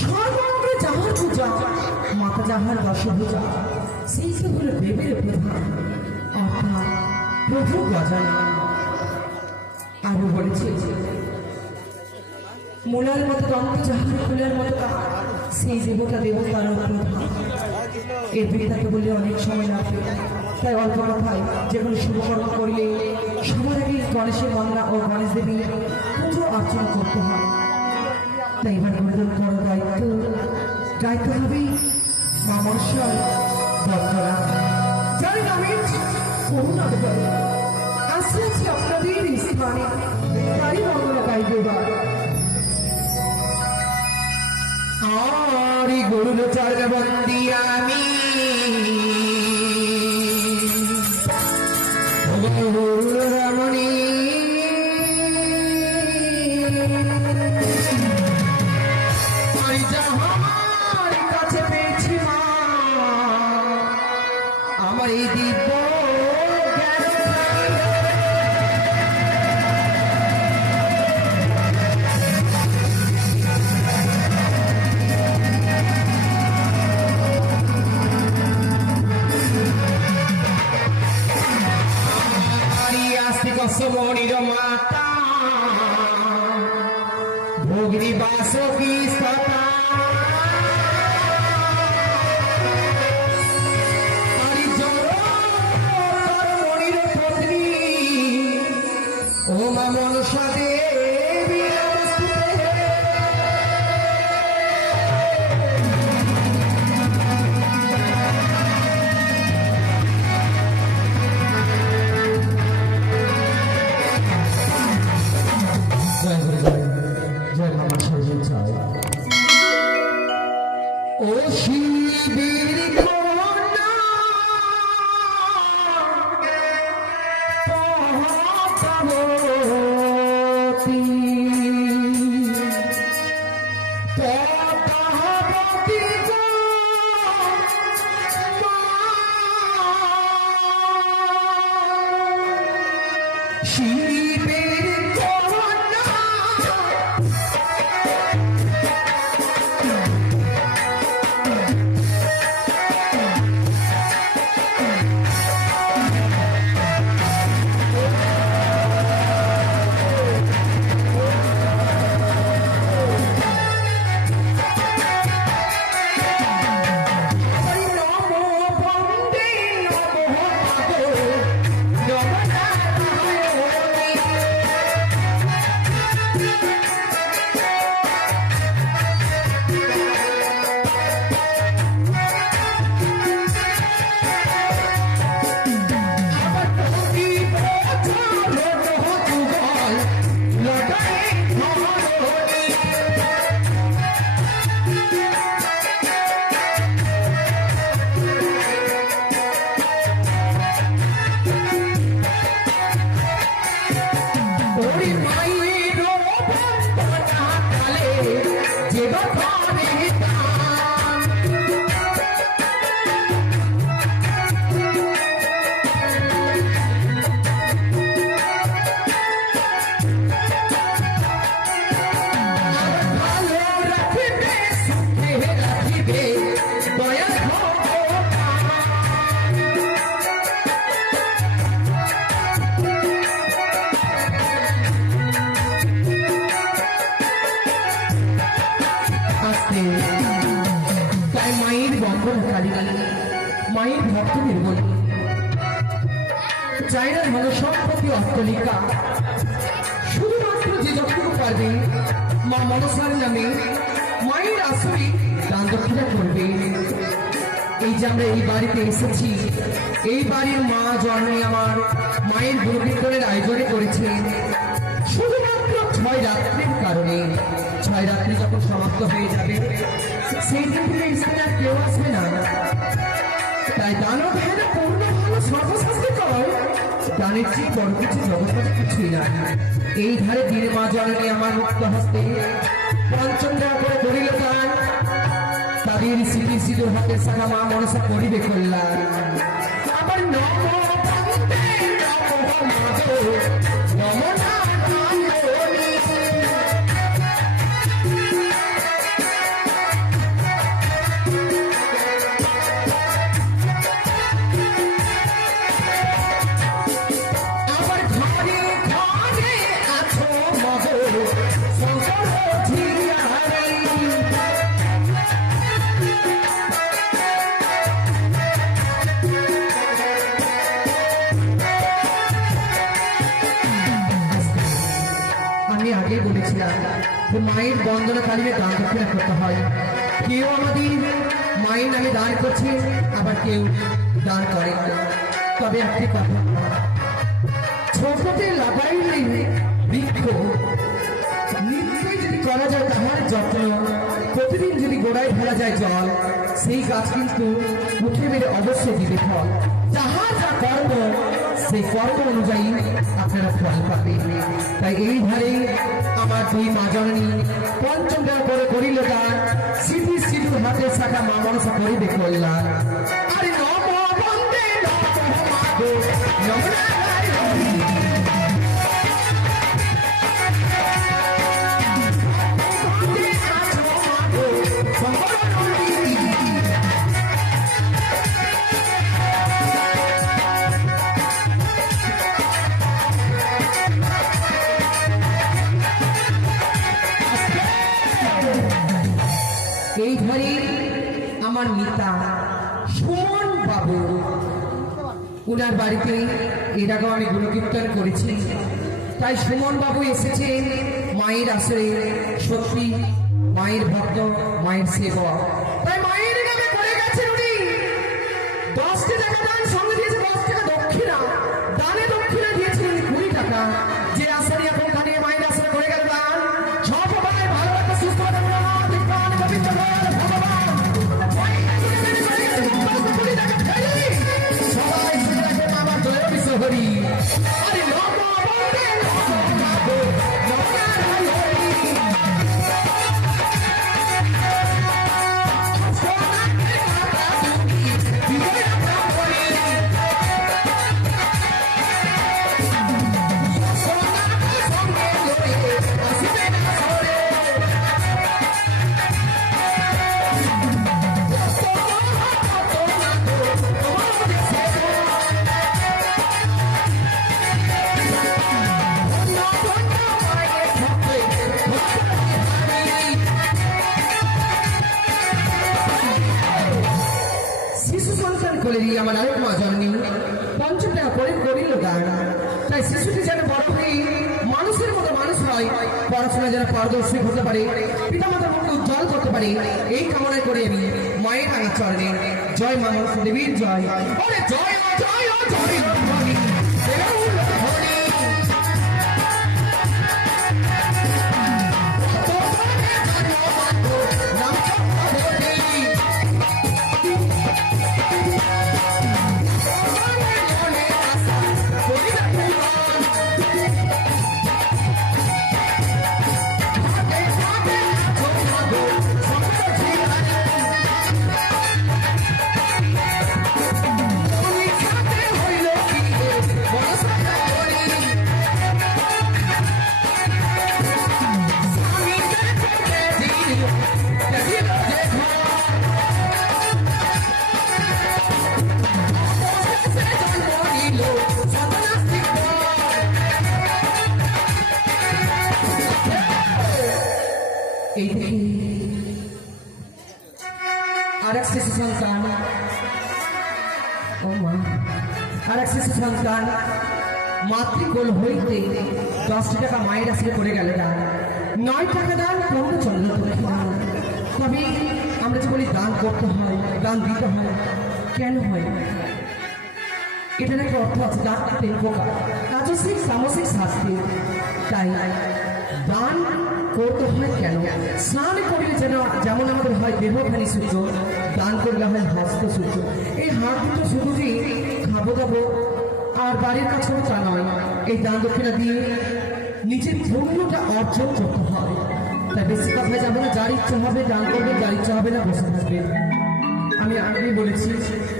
সর্বঙ্গে যাহার পূজা, মাতা যাহার দশভূজা, সেই সে হলো দেবের প্রধান অর্থাৎ প্রভু গজানন। আরো বলেছে মূলার মতো দন্ত যাহার ফুলের মতো তাহার, সেই দেবতা দেবতারও প্রধান। এর বিধাকে বললে অনেক সময় লাগবে, তাই অল্প কথায় যে কোনো শুভকর্ম করলে সবার আগে গণেশের বন্দনা ও গণেশ দেবীর পুজো অর্চনা করতে হয়। তাই এবার নিবেদন করার দায়িত্ব হবেই মা মনসার বন্দনা। যাই নামে করুণা দেবে আসছি আপনাদের স্থানে, তারই বন্দনা গাইবে এবার। আরি গরুর চরণ বন্দি আমি রমণী আমি যাহার কাছে পেয়েছি মা আমার এই দিব্য জ্ঞান মনির মাতা ভোগিনী বাসকি সতা মনির পত্নী ও মা মনসা দেবী ও শিবের কন্যা পদ্মাবতী পদ্মাবতী গো মা শিবের কন্যা তাই মায়ের বন্ধনকারী মায়ের ভক্ত নির্মল চাই না ধন সম্পত্তি অট্টালিকা, শুধুমাত্র যে যতটুকু পারবে মা মনসার নামে মায়ের আসরে দান দক্ষিণা করবে। এই যে আমরা এই বাড়িতে এসেছি, এই বাড়ির মা জন্মে আমার মায়ের গুরুকীর্তনের আয়োজনে করেছেন শুধুমাত্র 6 রাত্রির কারণে। 6 রাত্রি যখন সমাপ্ত হয়ে যাবে সেই দিন থেকে স্থানে আর কেউ আসবে না। তাই দানব হেন পূর্ণ ভালো সর্বশাস্তি করো, দানের চেয়ে বড় কিছু জগৎপথে কিছুই না। এই ধারে দিনে মা জননী আমার মুক্ত হস্তে পঞ্চম দেওয়া করে করিল দান, তাদের স্মৃতি সিঁদুর হাতে সারা মা মনসা করিবে কল্যাণ। আবার নম বন্দে নম মাধব নম নারায়ণী মায়ের বন্দনাকালীনে দান দক্ষিণা করতে হয়। কেউ আমাদের মায়ের নামে দান করছে, আবার কেউ দান করে না। তবে একটি কথা, ছোটতে লাগাইলে বৃক্ষ নিশ্চয়ই যদি করা যায় তাহার যত্ন, প্রতিদিন যদি গোড়ায় ফেলা যায় জল, সেই গাছ কিন্তু উঠে বেড়ে অবশ্যই দিবে ফল। যাহার যা কর্ম সেই কর্ম অনুযায়ী আপনারা ফল পাবেন। তাই এই ধারে আমার দুই মা জননী পঞ্চম দেওয়া করে করিল দান, সিঁথি সিঁদুর হাতে শাখা মা মনসা করিবে কল্যাণ। আরে নম বন্দে নম মাগো যমুনা এই ঘরে আমার মিতা সুমন বাবু, উনার বাড়িতে এর আগেও আমি গুণকীর্তন করেছি। তাই সুমন বাবু এসেছে মায়ের আশ্রয়ে, সত্যি মায়ের ভক্ত, মায়ের সেবা। তাই মায়ের নামে করে গেছেন উনি 10টি টাকা দান, সঙ্গে দিয়েছে 10 টাকা দক্ষিণা। দানে দক্ষিণা দিয়েছিলেন 20 টাকা। যে আশ্রয় এখন খানে মায়ের আশ্রয় করে গেল দান, সব ভাই ভালো একটা সুস্থ হরি। আরে নম বন্দে নম মাগো যমুনা হরি। সোনাকে মাতা তুমি বিজয় প্রাপরি, সোনাকে সঙ্গে লয়ে আসিবে না সরে। শিশু সন্তান কোলে নিয়ে আমার আরেক মা জননী 50 টাকা করে করিল দান। তাই শিশুটি যেন বড় হয়ে মানুষের মতো মানুষ হয়, পড়াশোনা যেন পারদর্শী হতে পারে, পিতামাতার মুখে উজ্জ্বল করতে পারে, এই কামনায় করে আমি মায়ের রাঙা চরণে জয় মা মনসা দেবীর জয়। ওরে জয় ও জয় ও জয় ও ধ্বনি, দেউল ধ্বনি। এই দেখি আরেক শিশু সন্তান, ও মা, আরেক শিশু সন্তান মাতৃকোল হইতে 10 টাকা মায়ের আশ্রয় করে গেল দান। 9 টাকা দান পূর্ণ চন্দ্র দক্ষিণা। তবে আমরা যে বলি দান করতে হয়, দান দিতে হয়, কেন হয়? এটার একটা অর্থ আছে, দান তেল পোকা রাজস্বিক সামসিক শাস্তি। তাই দান করতে হয় কেন? স্নান করলে যেন যেমন আমাদের হয় দেহখানি সূত্র, দান করলে হয় হস্ত সূত্র। এই হাত দুটো শুধু যে খাবো দাবো আর বাড়ির কাজ করবো তা নয়, এই দান দক্ষিণা দিয়ে নিজের পুণ্যটা অর্জন করতে হয়। তাই বেশি কথায় যাবো না, যার ইচ্ছা হবে দান করবে, যার ইচ্ছা হবে না বসে থাকবে। আমি আগেই বলেছি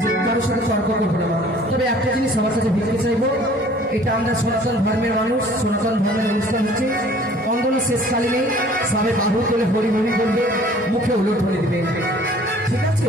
যে কারোর সাথে তর্ক করবো না। তবে একটা জিনিস সবার কাছে ভিক্ষে চাইবো, এটা আমরা সনাতন ধর্মের মানুষ, সনাতন ধর্মের অনুষ্ঠান হচ্ছে, অন্দন শেষকালীনে সবাই বাহু করে হরি হরি করবে, মুখে উলট ধরে দিবে, ঠিক আছে?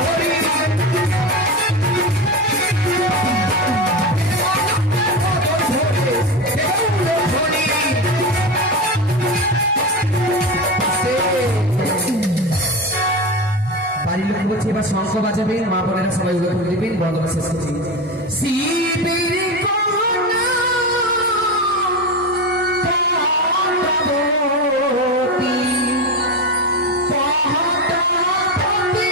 Hori বাজাবেন, মা বোনেরা সবাই উল্লেখ করে দেবেন, বন্দনা শেষ করছি। শিবের কন্যা পার্বতী, পার্বতী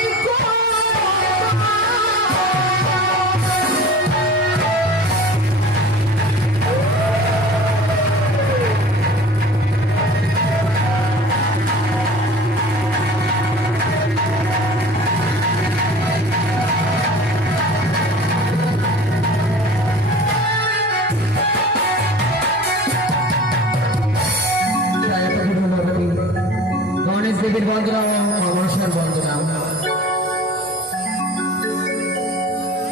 গণেশ দেবীর বন্দনা ও মনসার বন্দনা।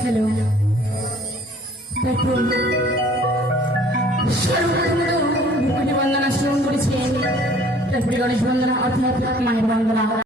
হ্যালো, তারপর সর্বপ্রথম ভূপতি বন্দনা শ্রবণ করেছেন, তারপরে গণেশ বন্দনা অর্থাৎ মায়ের বন্দনা।